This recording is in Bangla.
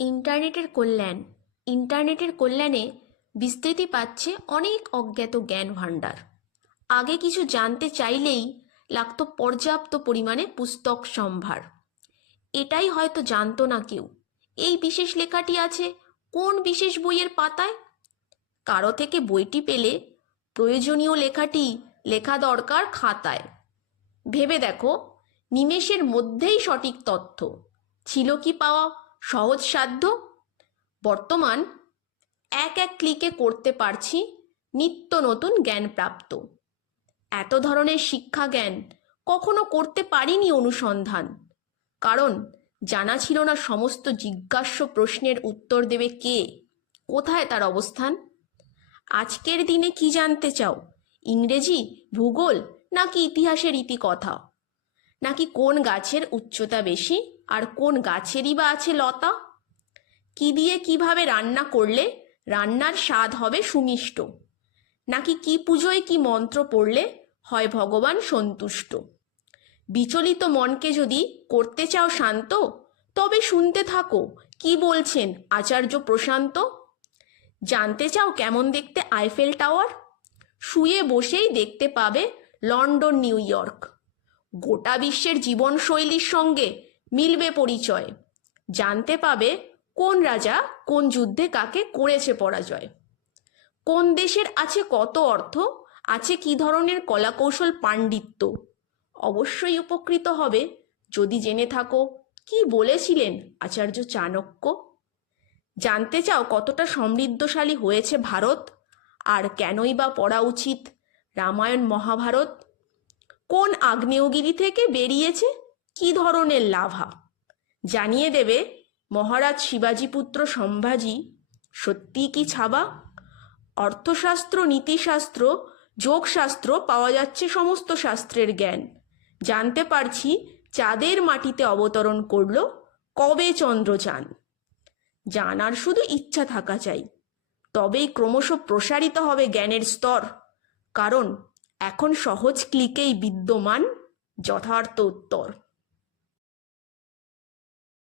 ইন্টারনেটের কল্যাণে বিস্তৃতি পাচ্ছে অনেক অজ্ঞাত জ্ঞান ভাণ্ডার। আগে কিছু জানতে চাইলেই লাগতো পর্যাপ্ত পরিমাণে পুস্তক সম্ভার। এটাই হয়তো জানতো না কেউ, এই বিশেষ লেখাটি আছে কোন বিশেষ বইয়ের পাতায়। কারো থেকে বইটি পেলে প্রয়োজনীয় লেখাটি লেখা দরকার খাতায়। ভেবে দেখো, নিমেষের মধ্যেই সঠিক তথ্য ছিল কি পাওয়া সহজসাধ্য? বর্তমান এক ক্লিকে করতে পারছি নিত্য নতুন জ্ঞান প্রাপ্ত। এত ধরনের শিক্ষা জ্ঞান কখনো করতে পারিনি অনুসন্ধান, কারণ জানা ছিল না সমস্ত জিজ্ঞাস্য প্রশ্নের উত্তর দেবে কে, কোথায় তার অবস্থান। আজকের দিনে কি জানতে চাও? ইংরেজি, ভূগোল, নাকি ইতিহাসের ইতিকথা? নাকি কোন গাছের উচ্চতা বেশি আর কোন গাছেরই বা আছে লতা? কি দিয়ে কিভাবে রান্না করলে রান্নার স্বাদ হবে সুমিষ্ট? নাকি কি পুজোয় কি মন্ত্র পড়লে হয় ভগবান সন্তুষ্ট? বিচলিত মনকে যদি করতে চাও শান্ত, তবে শুনতে থাকো কি বলছেন আচার্য প্রশান্ত। জানতে চাও কেমন দেখতে আইফেল টাওয়ার? শুয়ে বসেই দেখতে পাবে লন্ডন, নিউ ইয়র্ক। গোটা বিশ্বের জীবনশৈলীর সঙ্গে মিলবে পরিচয়। জানতে পাবে কোন রাজা কোন যুদ্ধে কাকে করেছে পরাজয়। কোন দেশের আছে কত অর্থ, আছে কি ধরনের কলাকৌশল পাণ্ডিত্য। অবশ্যই উপকৃত হবে যদি জেনে থাকো কি বলেছিলেন আচার্য চাণক্য। জানতে চাও কতটা সমৃদ্ধশালী হয়েছে ভারত, আর কেনই বা পড়া উচিত রামায়ণ মহাভারত। কোন আগ্নেয়গিরি থেকে বেরিয়েছে কি ধরনের লাভা। জানিয়ে দেবে মহারাজ শিবাজী পুত্র সম্ভাজি সত্যি কি ছাবা। অর্থশাস্ত্র, নীতিশাস্ত্র, যোগশাস্ত্র পাওয়া যাচ্ছে সমস্ত শাস্ত্রের জ্ঞান। জানতে পারছি চাঁদের মাটিতে অবতরণ করল কবে চন্দ্রযান। জানার শুধু ইচ্ছা থাকা চাই, তবেই ক্রমশ প্রসারিত হবে জ্ঞানের স্তর। কারণ এখন সহজ ক্লিকেই বিদ্যমান যথার্থ উত্তর।